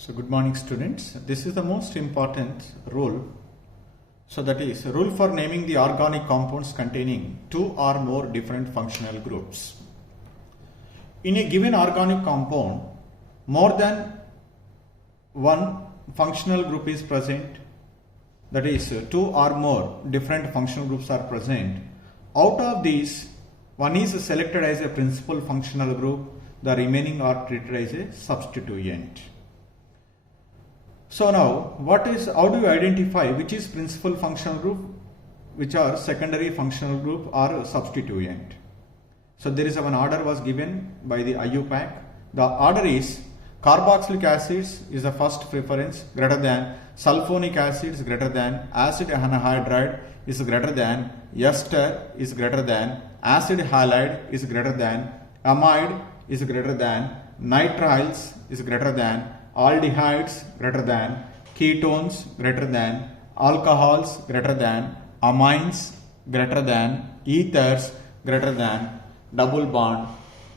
So good morning students. This is the most important rule. So that is rule for naming the organic compounds containing two or more different functional groups. In a given organic compound, more than one functional group is present. That is two or more different functional groups are present. Out of these, one is selected as a principal functional group. The remaining are treated as a substituent. So now, how do you identify which is principal functional group, which are secondary functional group or substituent? So there is an order was given by the IUPAC. The order is carboxylic acids is the first preference, greater than sulfonic acids, greater than acid anhydride is greater than ester is greater than acid halide is greater than amide is greater than nitriles is greater than aldehydes greater than ketones greater than alcohols greater than amines greater than ethers greater than double bond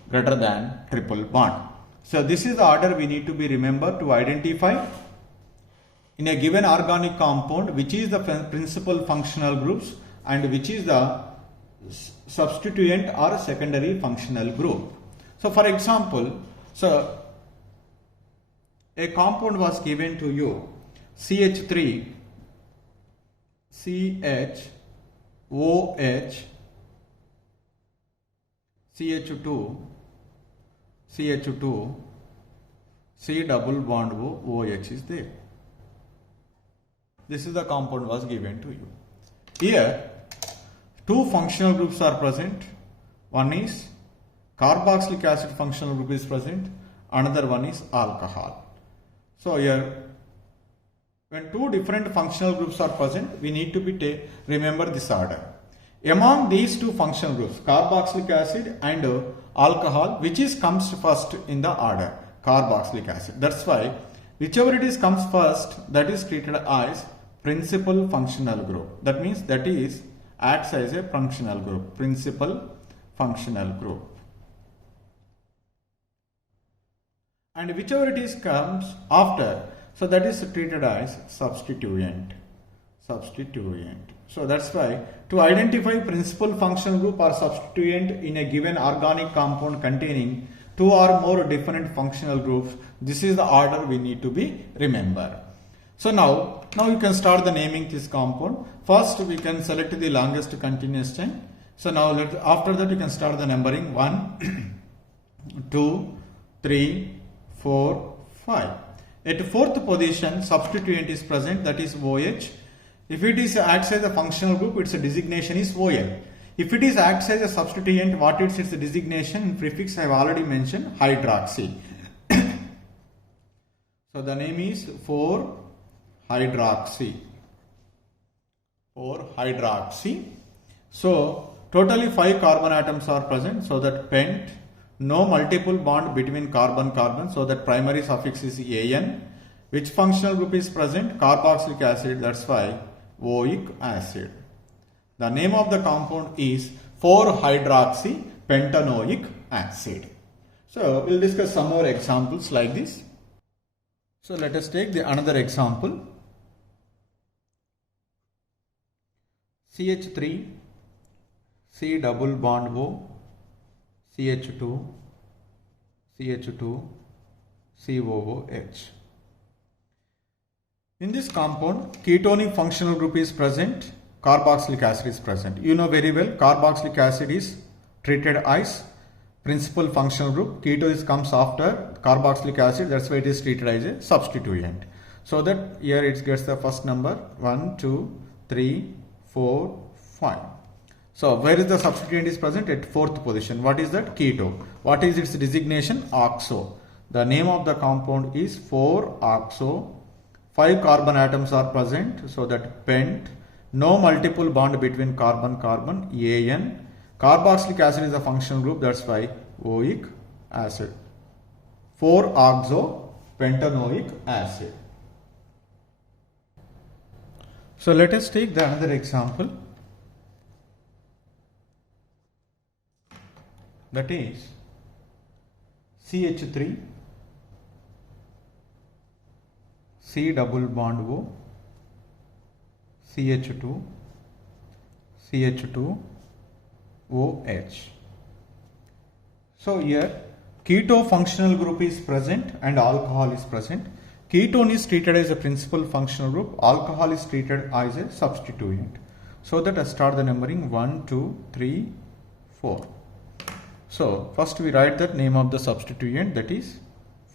greater than triple bond. So this is the order we need to be remembered to identify in a given organic compound which is the principal functional groups and which is the substituent or secondary functional group. So for example, a compound was given to you CH3 CHOH CH2 CH2 C double bond OH is there. This is the compound was given to you. Here two functional groups are present. One is carboxylic acid functional group is present. Another one is alcohol. So here when two different functional groups are present, we need to be remember this order. Among these two functional groups, carboxylic acid and alcohol, which is comes first in the order? Carboxylic acid. That's why whichever it is comes first, that is treated as principal functional group. That means that is acts as a functional group, principal functional group. And whichever it is comes after, so that is treated as substituent. So that's why to identify principal functional group or substituent in a given organic compound containing two or more different functional groups, this is the order we need to be remember. So now you can start the naming this compound. First we can select the longest continuous chain. So now after that you can start the numbering 1, 2, 3, 4, 5. At fourth position, substituent is present, that is OH. If it is acts as a functional group, its designation is OL. If it is acts as a substituent, what is its designation? Prefix I have already mentioned, hydroxy. So the name is 4-hydroxy. 4-hydroxy. So totally 5 carbon atoms are present, so that pent. No multiple bond between carbon-carbon, so that primary suffix is AN. Which functional group is present? Carboxylic acid, that's why oic acid. The name of the compound is 4-hydroxy pentanoic acid. So we'll discuss some more examples like this. So let us take another example. CH3 C double bond O CH2 CH2 COOH. In this compound, ketonic functional group is present, carboxylic acid is present. You know very well, carboxylic acid is treated as principal functional group. Keto comes after carboxylic acid, that's why it is treated as a substituent. So that here it gets the first number 1, 2, 3, 4, 5. So where is the substituent is present? At fourth position. What is that? Keto. What is its designation? Oxo. The name of the compound is 4-oxo. 5 carbon atoms are present, so that pent. No multiple bond between carbon-carbon, AN. Carboxylic acid is a functional group, that's why oic acid. 4-oxo pentanoic acid. So let us take another example. That is CH3 C double bond O, CH2, CH2, OH. So here keto functional group is present and alcohol is present. Ketone is treated as a principal functional group, alcohol is treated as a substituent. So that I start the numbering 1, 2, 3, 4. So first we write the name of the substituent, that is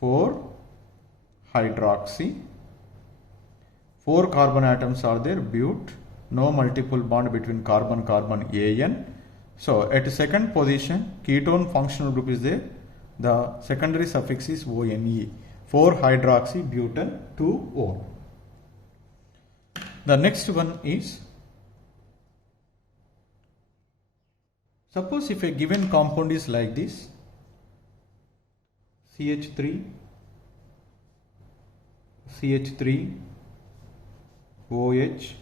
4-hydroxy. 4 carbon atoms are there, but no multiple bond between carbon-carbon AN. So at second position, ketone functional group is there. The secondary suffix is ONE. 4-hydroxybutane 2O. The next one is, suppose if a given compound is like this, CH3, CH3, OH,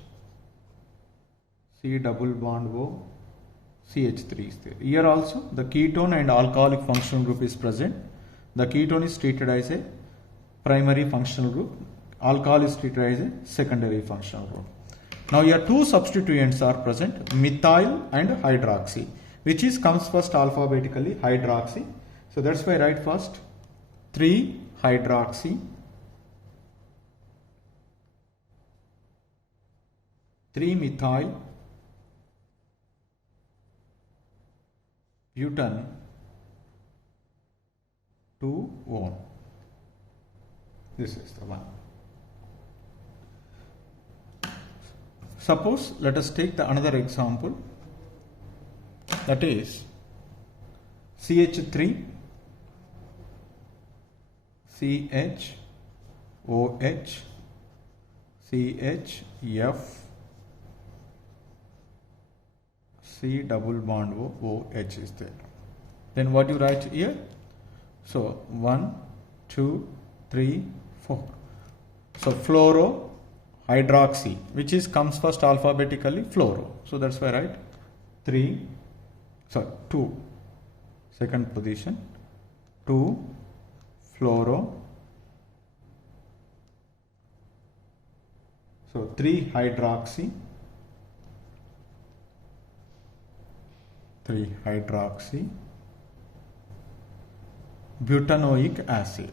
C double bond O, CH3 is there. Here also the ketone and alcoholic functional group is present. The ketone is treated as a primary functional group, alcohol is treated as a secondary functional group. Now here two substituents are present, methyl and hydroxy. Which is comes first alphabetically? Hydroxy. So that's why I write first 3-hydroxy, 3-methyl, butane, 2-1. This is the one. Suppose let us take the another example, that is CH3, CH, OH, CH, F, C double bond O, OH is there. Then what you write here? So 1, 2, 3, 4. So fluoro, hydroxy, which is comes first alphabetically, fluoro. So that's why I write 2, second position, 2 fluoro, so 3-hydroxy, 3-hydroxy, butanoic acid,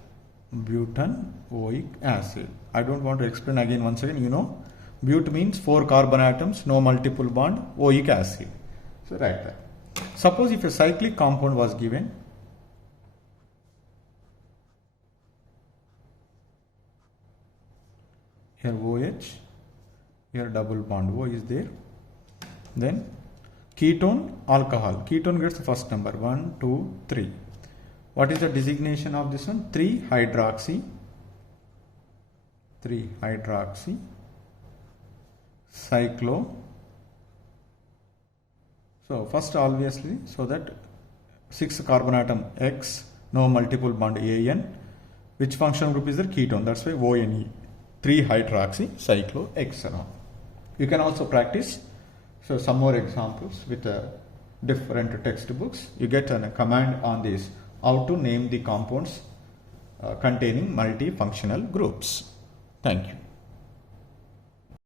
butanoic acid. I don't want to explain again once again, you know, but means 4 carbon atoms, no multiple bond, oic acid. So write that. Suppose if a cyclic compound was given, here OH, here double bond O is there, then ketone, alcohol, ketone gets the first number 1, 2, 3. What is the designation of this one? 3-hydroxy, 3-hydroxy, cyclo. So first obviously, so that 6 carbon atom X, no multiple bond AN, which functional group is the ketone, that's why ONE, 3-hydroxy cyclohexanol. You can also practice so some more examples with different textbooks. You get a command on this, how to name the compounds containing multifunctional groups. Thank you.